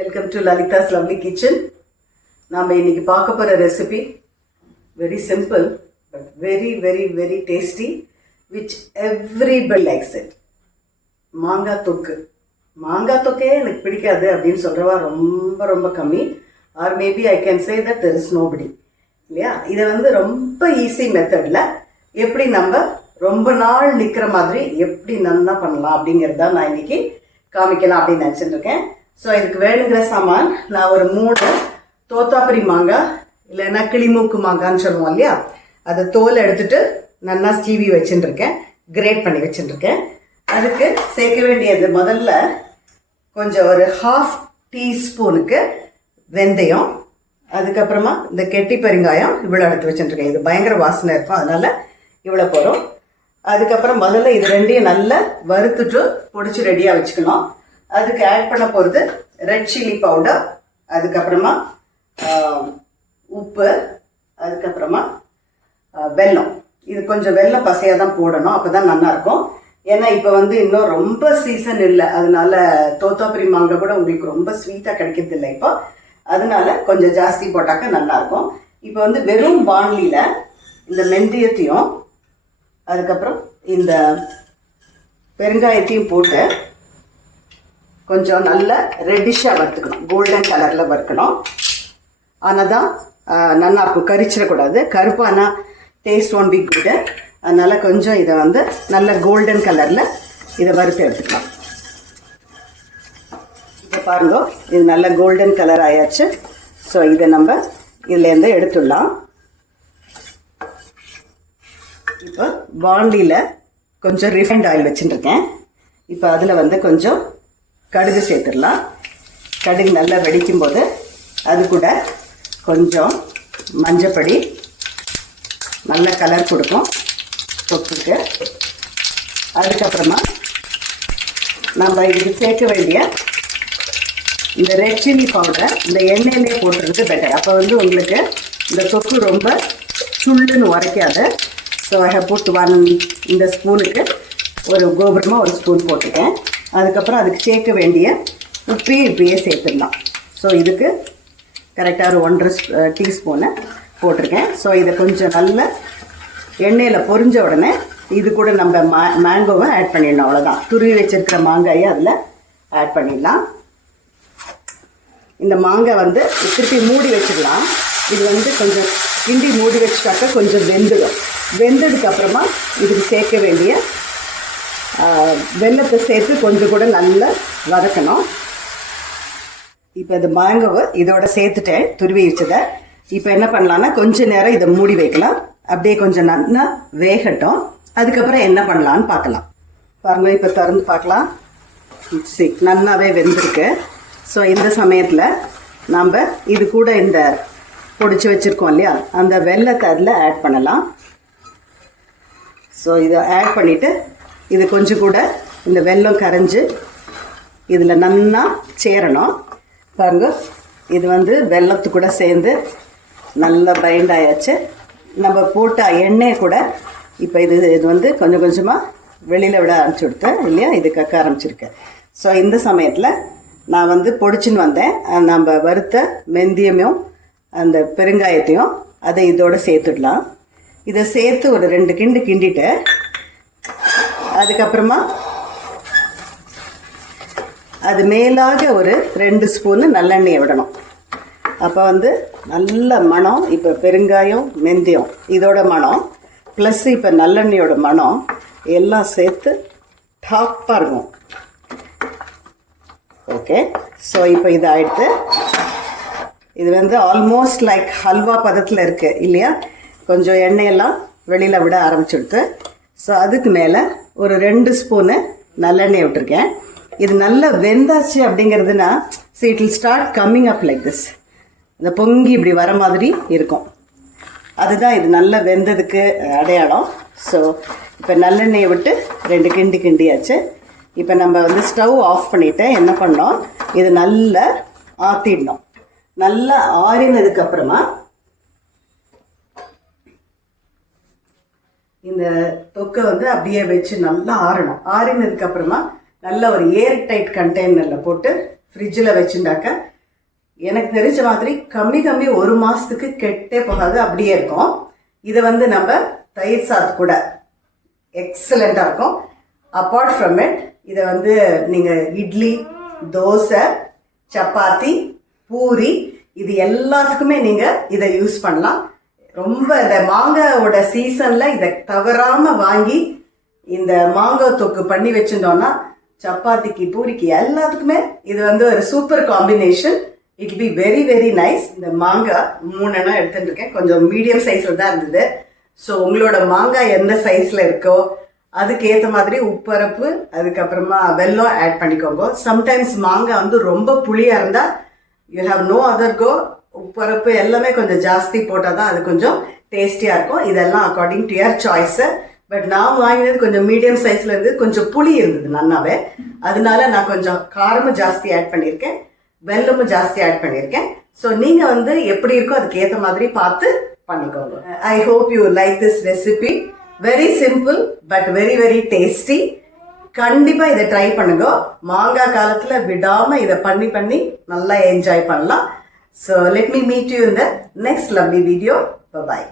Welcome to Lalitha's lovely kitchen. நாம் இன்னைக்கு பார்க்க போகிற recipe very simple but very very very tasty which everybody likes it. மாங்காய் தொக்கு. மாங்காய் தொக்கே எனக்கு பிடிக்காது அப்படின்னு சொல்கிறவா ரொம்ப ரொம்ப கம்மி. Or maybe I can say that there is nobody இல்லையா. இதை ரொம்ப ஈஸி மெத்தடில் எப்படி நம்ம ரொம்ப நாள் நிற்கிற மாதிரி எப்படி நல்லா பண்ணலாம் அப்படிங்கிறது தான் நான் இன்னைக்கு காமிக்கலாம் அப்படின்னு நினச்சிட்டு இருக்கேன். ஸோ இதுக்கு வேணுங்கிற சாமான் நான் ஒரு 3 தோத்தாப்பரி மாங்காய் இல்லைன்னா கிளிமூக்கு மாங்கான்னு சொல்லுவோம் இல்லையா, அதை தோல் எடுத்துட்டு நல்லா ஸ்டீவி வச்சுட்டுருக்கேன், கிரேட் பண்ணி வச்சுட்டுருக்கேன். அதுக்கு சேர்க்க வேண்டியது முதல்ல கொஞ்சம் ஒரு 1/2 டீஸ்பூனுக்கு வெந்தயம், அதுக்கப்புறமா இந்த கெட்டி பெருங்காயம் இவ்வளோ எடுத்து வச்சுட்டுருக்கேன். இது பயங்கர வாசனை இருக்கும், அதனால இவ்வளோ போகிறோம். அதுக்கப்புறம் முதல்ல இது ரெண்டையும் நல்லா வறுத்துட்டு பொடிச்சு ரெடியாக வச்சுக்கணும். அதுக்கு ஆட் பண்ண போகிறது ரெட் சில்லி பவுடர், அதுக்கப்புறமா உப்பு, அதுக்கப்புறமா வெல்லம். இது கொஞ்சம் வெல்லம் பசையாக தான் போடணும், அப்போ தான் நல்லாயிருக்கும். ஏன்னா இப்போ இன்னும் ரொம்ப சீசன் இல்லை, அதனால தோத்தாப்பரி மாங்காய் கூட உங்களுக்கு ரொம்ப ஸ்வீட்டாக கிடைக்கிறது இல்லை இப்போ, அதனால கொஞ்சம் ஜாஸ்தி போட்டாக்க நல்லாயிருக்கும். இப்போ வெறும் வானிலையில் இந்த மெந்தியத்தையும் அதுக்கப்புறம் இந்த பெருங்காயத்தையும் போட்டு கொஞ்சம் நல்ல ரெட்டிஷாக வறுத்துக்கணும், கோல்டன் கலரில் வறுக்கணும். ஆனால் தான் நல்லாயிருக்கும், கரிச்சிடக்கூடாது. கருப்பானா டேஸ்ட் ஒன் பி குட். அதனால் கொஞ்சம் இதை நல்ல கோல்டன் கலரில் இதை வறுத்து எடுத்துக்கலாம். இப்போ பாருங்க, இது நல்ல கோல்டன் கலர் ஆயாச்சு. ஸோ இதை நம்ம இதுலேருந்து எடுத்துடலாம். இப்போ பாண்டியில் கொஞ்சம் ரிஃபைண்ட் ஆயில் வச்சுட்டுருக்கேன். இப்போ அதில் கொஞ்சம் கடுகு சேர்த்துடலாம். கடுகு நல்லா வெடிக்கும் போது அது கூட கொஞ்சம் மஞ்சப்பொடி, நல்ல கலர் கொடுக்கும் தொக்குக்கு. அதுக்கப்புறமா நம்ம இதுக்கு சேர்க்க வேண்டிய இந்த ரெட் சில்லி பவுடரை இந்த எண்ணெயிலே போட்டுறது பெட்டர். அப்போ உங்களுக்கு இந்த தொக்கு ரொம்ப சுள்ளுன்னு உரைக்காது. ஸோ ஐ ஹவ் புட் 1 இந்த ஸ்பூனுக்கு ஒரு கோபுரமாக ஒரு ஸ்பூன் போட்டுட்டேன். அதுக்கப்புறம் அதுக்கு சேர்க்க வேண்டிய உப்பையும் இப்படியே சேர்த்துடலாம். ஸோ இதுக்கு கரெக்டாக ஒரு 1.5 டீஸ்பூனை போட்டிருக்கேன். ஸோ இதை கொஞ்சம் நல்ல எண்ணெயில் பொரிஞ்ச உடனே இது கூட நம்ம மேங்கோவை ஆட் பண்ணிடணும். அவ்வளோதான், துருவி வச்சிருக்கிற மாங்காயை அதில் ஆட் பண்ணிடலாம். இந்த மாங்காய் திருப்பி மூடி வச்சிடலாம். இது கொஞ்சம் கிண்டி மூடி வச்சுட்டாக்க கொஞ்சம் வெந்துடும். வெந்ததுக்கப்புறமா இதுக்கு சேர்க்க வேண்டிய வெல்லத்தை சேர்த்து கொஞ்சம் கூட நல்லா வதக்கணும். இப்போ இந்த மாங்காவை இதோட சேர்த்துட்டேன், துருவி வச்சதை. இப்போ என்ன பண்ணலான்னா கொஞ்சம் நேரம் இதை மூடி வைக்கலாம், அப்படியே கொஞ்சம் நல்லா வேகட்டும். அதுக்கப்புறம் என்ன பண்ணலான்னு பார்க்கலாம். பாருங்க, இப்போ திறந்து பார்க்கலாம். நல்லாவே வெந்திருக்கு. ஸோ இந்த சமயத்தில் நாம் இது கூட இந்த பொடிச்சு வச்சுருக்கோம் இல்லையா, அந்த வெல்லத்தை அதில் ஆட் பண்ணலாம். ஸோ இதை ஆட் பண்ணிவிட்டு இது கொஞ்சம் கூட இந்த வெல்லம் கரைஞ்சி இதில் நல்லா சேரணும். பாருங்க, இது வெல்லத்து கூட சேர்ந்து நல்லா பைண்ட் ஆயாச்சு. நம்ம போட்ட எண்ணெய் கூட இப்போ இது கொஞ்சம் கொஞ்சமாக வெளியில் விட ஆரம்பிச்சு கொடுத்தேன் இல்லையா, இது கக்க ஆரம்பிச்சிருக்கேன். ஸோ இந்த சமயத்தில் நான் பொடிச்சுன்னு வந்தேன். நம்ம வறுத்த மெந்தியமும் அந்த பெருங்காயத்தையும் அதை இதோடு சேர்த்துடலாம். இதை சேர்த்து ஒரு 2 கிண்டு கிண்டிட்டு அதுக்கப்புறமா அது மேலாக ஒரு 2 ஸ்பூனு நல்லெண்ணெயை விடணும். அப்போ நல்ல மணம், இப்போ பெருங்காயம் மெந்தியம் இதோட மணம் ப்ளஸ் இப்போ நல்லெண்ணெயோட மணம் எல்லாம் சேர்த்து டாப்பாக இருக்கும். ஓகே, ஸோ இப்போ இது ஆயிடுத்து. இது ஆல்மோஸ்ட் லைக் ஹல்வா பதத்தில் இருக்குது இல்லையா. கொஞ்சம் எண்ணெயெல்லாம் வெளியில் விட ஆரம்பிச்சுடுத்து. ஸோ அதுக்கு மேலே ஒரு 2 ஸ்பூனு நல்லெண்ணெய் விட்டுருக்கேன். இது நல்லா வெந்தாச்சு அப்படிங்கிறதுனா it will start coming up like this, இந்த பொங்கி இப்படி வர மாதிரி இருக்கும். அதுதான் இது நல்லா வெந்ததுக்கு அடையாளம். ஸோ இப்போ நல்லெண்ணெயை விட்டு 2 கிண்டு கிண்டியாச்சு. இப்போ நம்ம ஸ்டவ் ஆஃப் பண்ணிவிட்டு என்ன பண்ணோம், இது நல்லா ஆற்றிடணும். நல்லா ஆறினதுக்கப்புறமா இந்த தொக்கை அப்படியே வச்சு நல்லா ஆறணும். ஆறினதுக்கப்புறமா நல்ல ஒரு ஏர் டைட் கண்டெய்னரில் போட்டு ஃப்ரிட்ஜில் வச்சுட்டாக்க எனக்கு தெரிஞ்ச மாதிரி கம்மி ஒரு மாதத்துக்கு கெட்டே போகாது, அப்படியே இருக்கும். இதை வந்து நம்ம தயிர் சாத்து கூட எக்ஸலண்ட்டாக இருக்கும். அப்பார்ட் ஃப்ரம் இட் இதை வந்து நீங்கள் இட்லி, தோசை, சப்பாத்தி, பூரி இது எல்லாத்துக்குமே நீங்கள் இதை யூஸ் பண்ணலாம். ரொம்ப இந்த மாங்காயோட சீசனில் இதை தவறாமல் வாங்கி இந்த மாங்காய் தொக்கு பண்ணி வச்சுட்டோம்னா சப்பாத்திக்கு, பூரிக்கு எல்லாத்துக்குமே இது வந்து ஒரு super combination. It be very very nice. இந்த மாங்காய் 3 எண்ணம் எடுத்துட்டு இருக்கேன். கொஞ்சம் மீடியம் சைஸில் தான் இருந்தது. ஸோ உங்களோட மாங்காய் எந்த சைஸில் இருக்கோ அதுக்கேற்ற மாதிரி உப்பரப்பு, அதுக்கப்புறமா வெல்லம் ஆட் பண்ணிக்கோங்க. சம்டைம்ஸ் மாங்காய் வந்து ரொம்ப புளியாக இருந்தால் you have no other go, உப்பரப்பு எல்லாமே கொஞ்சம் ஜாஸ்தி போட்டால் தான் அது கொஞ்சம் டேஸ்டியாக இருக்கும். இதெல்லாம் according to your choice. But நான் வாங்கினது கொஞ்சம் மீடியம் சைஸில் இருந்து கொஞ்சம் புளி இருந்தது நன்னாவே. அதனால நான் கொஞ்சம் காரமும் ஜாஸ்தி ஆட் பண்ணியிருக்கேன், வெல்லமும் ஜாஸ்தி ஆட் பண்ணியிருக்கேன். ஸோ நீங்கள் வந்து எப்படி இருக்கோ அதுக்கு ஏற்ற மாதிரி பார்த்து பண்ணிக்கோங்க. I hope you like this recipe. Very simple but very very tasty. கண்டிப்பாக இதை ட்ரை பண்ணுங்க. மாங்காய் காலத்தில் விடாமல் இதை பண்ணி நல்லா என்ஜாய் பண்ணலாம். So let me meet you in the next lovely video. Bye-bye.